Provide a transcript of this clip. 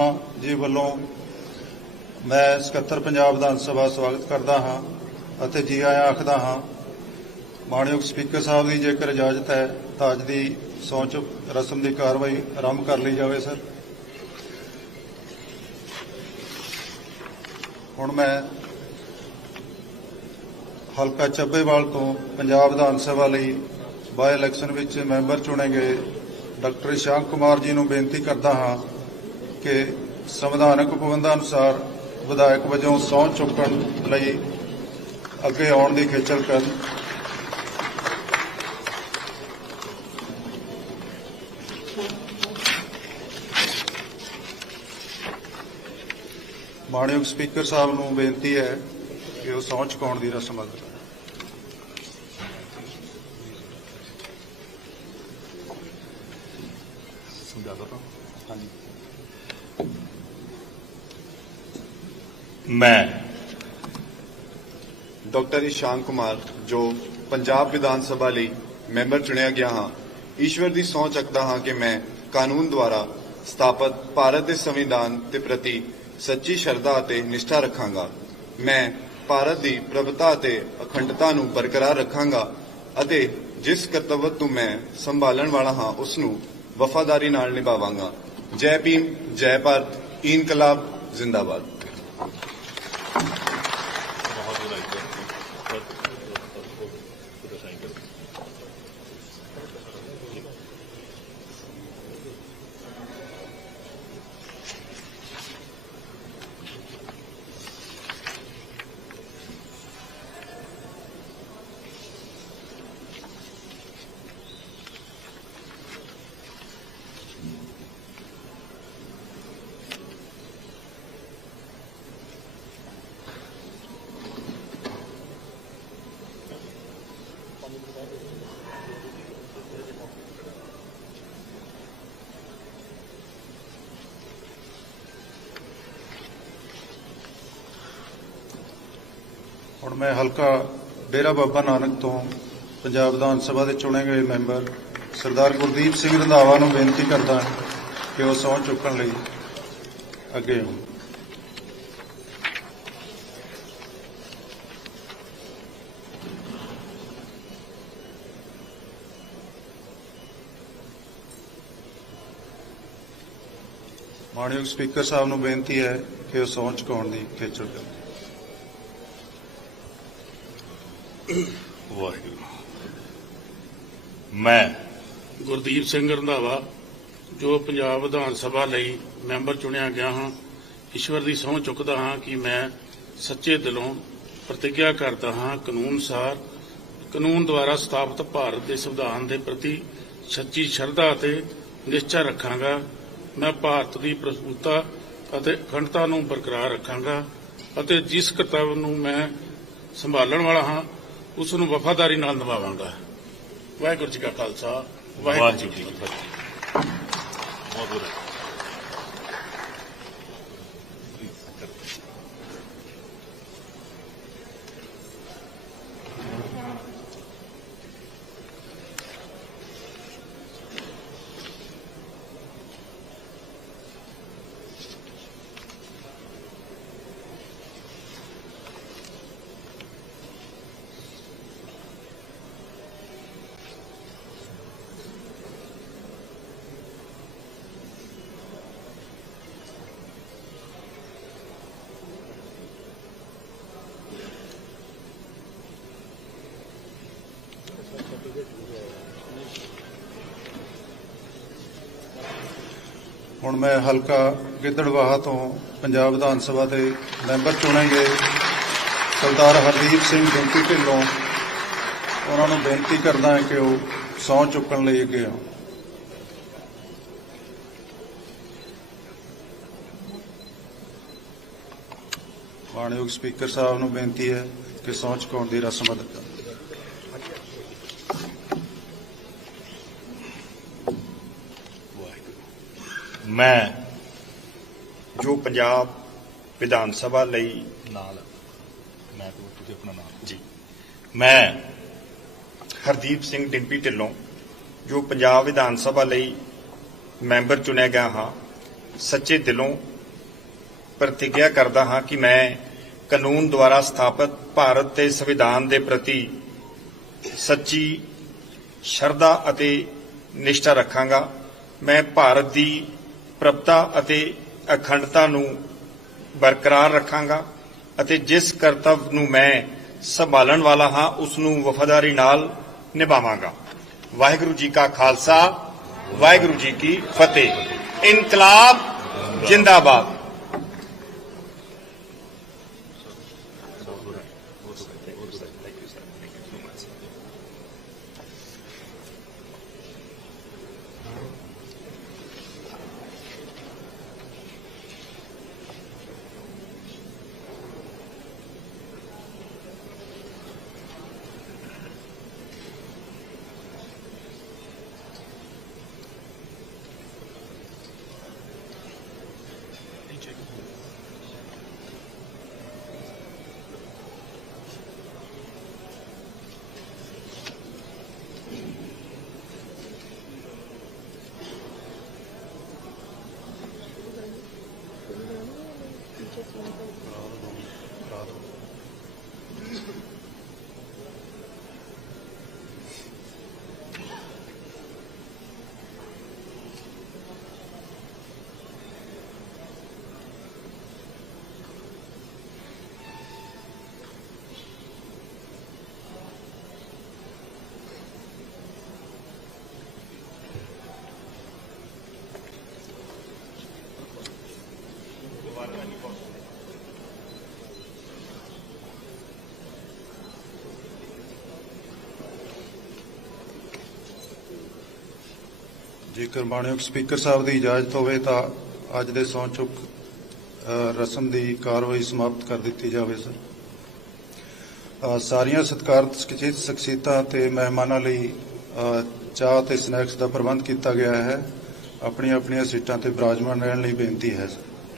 ਜੀ ਵੱਲੋਂ ਮੈਂ ਸਕੱਤਰ ਪੰਜਾਬ ਵਿਧਾਨ ਸਭਾ ਸਵਾਗਤ ਕਰਦਾ ਹਾਂ ਅਤੇ ਜੀ ਆਇਆਂ ਆਖਦਾ ਹਾਂ ਮਾਣਯੋਗ ਸਪੀਕਰ ਸਾਹਿਬ ਦੀ ਜੇਕਰ ਇਜਾਜ਼ਤ ਹੈ ਤਾਂ ਅੱਜ ਦੀ ਸਹੁੰ ਚੁੱਕ ਰਸਮ ਦੀ ਕਾਰਵਾਈ ਆਰੰਭ ਕਰ ਲਈ ਜਾਵੇ, ਸਰ। ਹੁਣ ਮੈਂ ਹਲਕਾ ਚੱਬੇਵਾਲ ਤੋਂ ਪੰਜਾਬ ਵਿਧਾਨ ਸਭਾ ਲਈ ਬਾਈ ਇਲੈਕਸ਼ਨ ਵਿੱਚ ਮੈਂਬਰ ਚੁਣੇ ਗਏ ਡਾਕਟਰ ਸ਼ਾਂਕ ਕੁਮਾਰ ਜੀ ਨੂੰ ਬੇਨਤੀ ਕਰਦਾ ਹਾਂ ਕਿ ਸੰਵਿਧਾਨਕ ਪਾਬੰਦਾਂ ਅਨੁਸਾਰ ਵਿਧਾਇਕ ਵਜੋਂ ਸਹੁੰ ਚੁੱਕਣ ਲਈ ਅੱਗੇ ਆਉਣ ਦੀ ਖੇਚਲ ਕਰਨ। ਮਾਣਯੋਗ ਸਪੀਕਰ ਸਾਹਿਬ ਨੂੰ ਬੇਨਤੀ ਹੈ ਕਿ ਉਹ ਸਹੁੰ ਚੁਕਾਉਣ ਦੀ ਰਸਮ ਅਦਾ ਕਰਨ ਸਮਝਾ ਦੋ ਹਾਂਜੀ। ਮੈਂ। ਡਾਕਟਰ ਇਸ਼ਾਨ ਕੁਮਾਰ, ਜੋ ਪੰਜਾਬ ਵਿਧਾਨ ਸਭਾ ਲਈ ਮੈਂਬਰ ਚੁਣਿਆ ਗਿਆ ਹਾਂ, ਈਸ਼ਵਰ ਦੀ ਸਹੁੰ ਚੱਕਦਾ ਹਾਂ ਕਿ ਮੈਂ ਕਾਨੂੰਨ ਦੁਆਰਾ ਸਥਾਪਿਤ ਭਾਰਤ ਦੇ ਸੰਵਿਧਾਨ ਦੇ ਪ੍ਰਤੀ ਸੱਚੀ ਸ਼ਰਧਾ ਅਤੇ ਨਿਸ਼ਠਾ ਰੱਖਾਂਗਾ। ਮੈਂ ਭਾਰਤ ਦੀ ਪ੍ਰਭਤਾ ਅਤੇ ਅਖੰਡਤਾ ਨੂੰ ਬਰਕਰਾਰ ਰੱਖਾਂਗਾ ਅਤੇ ਜਿਸ ਕਰਤੱਵ ਨੂੰ ਮੈਂ ਸੰਭਾਲਣ ਵਾਲਾ ਹਾਂ, ਉਸ ਨੂੰ ਵਫਾਦਾਰੀ ਨਾਲ ਨਿਭਾਵਾਂਗਾ। ਜੈ ਭੀਮ ਜੈ ਭਾਰਤ ਇਨਕਲਾਬ ਜ਼ਿੰਦਾਬਾਦ। ਹੁਣ ਮੈਂ ਹਲਕਾ ਡੇਰਾ ਬਾਬਾ ਨਾਨਕ ਤੋਂ ਪੰਜਾਬ ਵਿਧਾਨ ਸਭਾ ਦੇ ਚੁਣੇ ਗਏ ਮੈਂਬਰ ਸਰਦਾਰ ਗੁਰਦੀਪ ਸਿੰਘ ਰੰਧਾਵਾ ਨੂੰ ਬੇਨਤੀ ਕਰਦਾ ਕਿ ਉਹ ਸਹੁੰ ਚੁੱਕਣ ਲਈ ਅੱਗੇ ਆਉਣ ਮਾਣਯੋਗ ਸਪੀਕਰ ਸਾਹਿਬ ਨੂੰ ਬੇਨਤੀ ਹੈ ਕਿ ਉਹ ਸਹੁੰ ਚੁਕਾਉਣ ਦੀ ਖੇਚਲ ਕਰਨ ਵਾਹਿਗੁਰੂ। ਮੈਂ ਗੁਰਦੀਪ ਸਿੰਘ ਰੰਧਾਵਾ, ਜੋ ਪੰਜਾਬ ਵਿਧਾਨ ਸਭਾ ਲਈ ਮੈਂਬਰ ਚੁਣਿਆ ਗਿਆ ਹਾਂ, ਈਸ਼ਵਰ ਦੀ ਸਹੁੰ ਚੁੱਕਦਾ ਹਾਂ ਕਿ ਮੈਂ ਸੱਚੇ ਦਿਲੋਂ ਪ੍ਰਤੀਗਿਆ ਕਰਦਾ ਹਾਂ ਕਾਨੂੰਨ ਸਾਰ, ਕਾਨੂੰਨ ਦੁਆਰਾ ਸਥਾਪਿਤ ਭਾਰਤ ਦੇ ਸੰਵਿਧਾਨ ਦੇ ਪ੍ਰਤੀ ਸੱਚੀ ਸ਼ਰਧਾ ਅਤੇ ਨਿਸ਼ਚਾ ਰੱਖਾਂਗਾ। ਮੈਂ ਭਾਰਤ ਦੀ ਪ੍ਰਭੂਤਾ ਅਤੇ ਅਖੰਡਤਾ ਨੂੰ ਬਰਕਰਾਰ ਰੱਖਾਂਗਾ ਅਤੇ ਜਿਸ ਕਰਤੱਵ ਨੂੰ ਮੈਂ ਸੰਭਾਲਣ ਵਾਲਾ ਹਾਂ ਉਸ ਨੂੰ ਵਫਾਦਾਰੀ ਨਾਲ ਨਿਭਾਵਾਂਗਾ। ਵਾਹਿਗੁਰੂ ਜੀ ਕਾ ਖਾਲਸਾ, ਵਾਹਿਗੁਰੂ ਜੀ ਕੀ ਫਤਿਹ। ਬਹੁਤ ਵਧਾਈ ਹੁਣ ਮੈਂ ਹਲਕਾ ਗਿੱਦੜਵਾਹਾ ਤੋਂ ਪੰਜਾਬ ਵਿਧਾਨ ਸਭਾ ਦੇ ਮੈਂਬਰ ਚੁਣੇ ਗਏ ਸਰਦਾਰ ਹਰਦੀਪ ਸਿੰਘ ਡਿੰਪੀ ਢਿੱਲੋਂ। ਉਹਨਾਂ ਨੂੰ ਬੇਨਤੀ ਕਰਦਾ ਹਾਂ ਕਿ ਉਹ ਸਹੁੰ ਚੁੱਕਣ ਲਈ ਅੱਗੇ ਆਉਣ। ਮਾਣਯੋਗ ਸਪੀਕਰ ਸਾਹਿਬ ਨੂੰ ਬੇਨਤੀ ਹੈ ਕਿ ਸਹੁੰ ਚੁਕਾਉਣ ਦੀ ਰਸਮ ਅਦਾ ਕਰਨ। ਮੈਂ ਜੋ ਪੰਜਾਬ ਵਿਧਾਨ ਸਭਾ ਲਈ ਨਾਲ ਮੈਂ ਤੋਂ ਤੁਸੀਂ ਆਪਣਾ ਨਾਮ ਜੀ। ਮੈਂ ਹਰਦੀਪ ਸਿੰਘ ਡਿੰਪੀ ਢਿੱਲੋਂ ਜੋ ਪੰਜਾਬ ਵਿਧਾਨ ਸਭਾ ਲਈ ਮੈਂਬਰ ਚੁਣਿਆ ਗਿਆ ਹਾਂ ਸੱਚੇ ਦਿਲੋਂ ਪ੍ਰਤੀਗਿਆ ਕਰਦਾ ਹਾਂ ਕਿ ਮੈਂ ਕਾਨੂੰਨ ਦੁਆਰਾ ਸਥਾਪਿਤ ਭਾਰਤ ਦੇ ਸੰਵਿਧਾਨ ਦੇ ਪ੍ਰਤੀ ਸੱਚੀ ਸ਼ਰਧਾ ਅਤੇ ਨਿਸ਼ਠਾ ਰੱਖਾਂਗਾ। ਮੈਂ ਭਾਰਤ ਦੀ ਪ੍ਰਭਤਾ ਅਤੇ ਅਖੰਡਤਾ ਨੂੰ ਬਰਕਰਾਰ ਰੱਖਾਂਗਾ ਅਤੇ ਜਿਸ ਕਰਤੱਵ ਨੂੰ ਮੈਂ ਸੰਭਾਲਣ ਵਾਲਾ ਹਾਂ, ਉਸ ਨੂੰ ਵਫਾਦਾਰੀ ਨਾਲ ਨਿਭਾਵਾਂਗਾ। ਵਾਹਿਗੁਰੂ ਜੀ ਕਾ ਖਾਲਸਾ, ਵਾਹਿਗੁਰੂ ਜੀ ਕੀ ਫਤਿਹ। ਇਨਕਲਾਬ ਜਿੰਦਾਬਾਦ। ਜੇਕਰ ਮਾਨਯੋਗ ਸਪੀਕਰ ਸਾਹਿਬ ਦੀ ਇਜਾਜ਼ਤ ਹੋਵੇ ਤਾਂ ਅੱਜ ਦੇ ਸਹੁੰ ਚੁੱਕ ਰਸਮ ਦੀ ਕਾਰਵਾਈ ਸਮਾਪਤ ਕਰ ਦਿੱਤੀ ਜਾਵੇ, ਸਰ। ਸਾਰੀਆਂ ਸਤਿਕਾਰਤ ਸ਼ਖਸੀਅਤਾਂ ਤੇ ਮਹਿਮਾਨਾਂ ਲਈ ਚਾਹ ਤੇ ਸਨੈਕਸ ਦਾ ਪ੍ਰਬੰਧ ਕੀਤਾ ਗਿਆ ਹੈ। ਆਪਣੀਆਂ ਆਪਣੀਆਂ ਸੀਟਾਂ ਤੇ ਬਿਰਾਜਮਾਨ ਰਹਿਣ ਲਈ ਬੇਨਤੀ ਹੈ, ਸਰ।